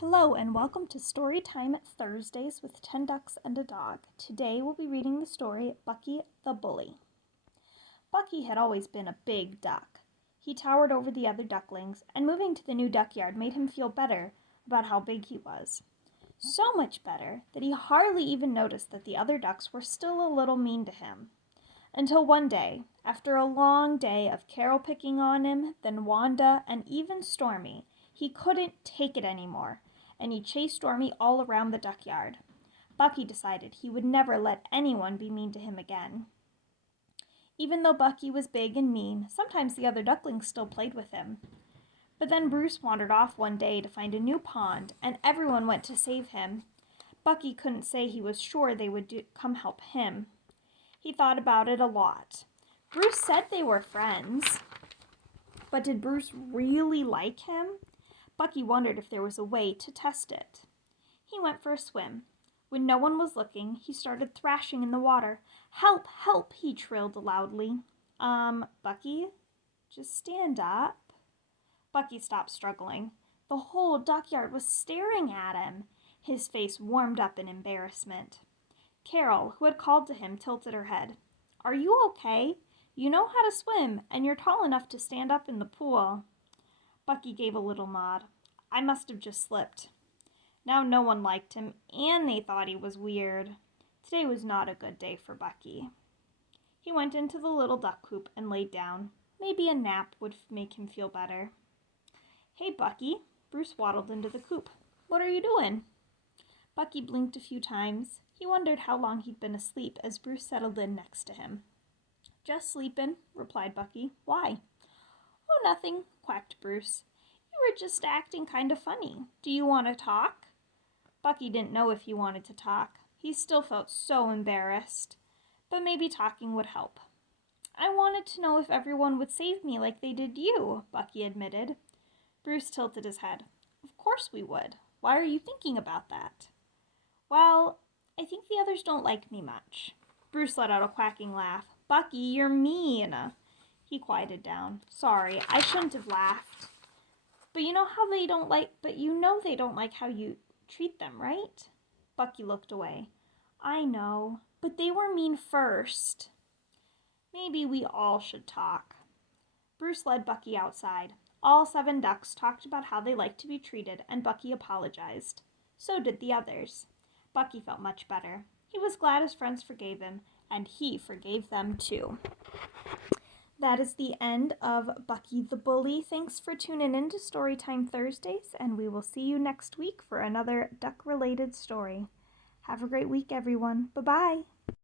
Hello and welcome to Storytime Thursdays with 10 Ducks and a Dog. Today we'll be reading the story Bucky the Bully. Bucky had always been a big duck. He towered over the other ducklings, and moving to the new duck yard made him feel better about how big he was. So much better that he hardly even noticed that the other ducks were still a little mean to him. Until one day, after a long day of Carol picking on him, then Wanda, and even Stormy, he couldn't take it anymore, and he chased Stormy all around the duck yard. Bucky decided he would never let anyone be mean to him again. Even though Bucky was big and mean, sometimes the other ducklings still played with him. But then Bruce wandered off one day to find a new pond, and everyone went to save him. Bucky couldn't say he was sure they would come help him. He thought about it a lot. Bruce said they were friends, but did Bruce really like him? Bucky wondered if there was a way to test it. He went for a swim. When no one was looking, he started thrashing in the water. "Help, help," he trilled loudly. Bucky, just stand up." Bucky stopped struggling. The whole duckyard was staring at him. His face warmed up in embarrassment. Carol, who had called to him, tilted her head. "Are you okay? You know how to swim, and you're tall enough to stand up in the pool." Bucky gave a little nod. "I must have just slipped." Now no one liked him, and they thought he was weird. Today was not a good day for Bucky. He went into the little duck coop and laid down. Maybe a nap would make him feel better. "Hey, Bucky." Bruce waddled into the coop. "What are you doing?" Bucky blinked a few times. He wondered how long he'd been asleep as Bruce settled in next to him. "Just sleeping," replied Bucky. "Why?" "Oh, nothing," quacked Bruce. "You were just acting kind of funny. Do you want to talk?" Bucky didn't know if he wanted to talk. He still felt so embarrassed. But maybe talking would help. "I wanted to know if everyone would save me like they did you," Bucky admitted. Bruce tilted his head. "Of course we would. Why are you thinking about that?" "Well, I think the others don't like me much." Bruce let out a quacking laugh. "Bucky, you're mean." He quieted down. "Sorry, I shouldn't have laughed. But you know they don't like how you treat them, right?" Bucky looked away. "I know, but they were mean first." "Maybe we all should talk." Bruce led Bucky outside. All 7 ducks talked about how they liked to be treated, and Bucky apologized. So did the others. Bucky felt much better. He was glad his friends forgave him, and he forgave them too. That is the end of Bucky the Bully. Thanks for tuning in to Storytime Thursdays, and we will see you next week for another duck-related story. Have a great week, everyone. Bye-bye.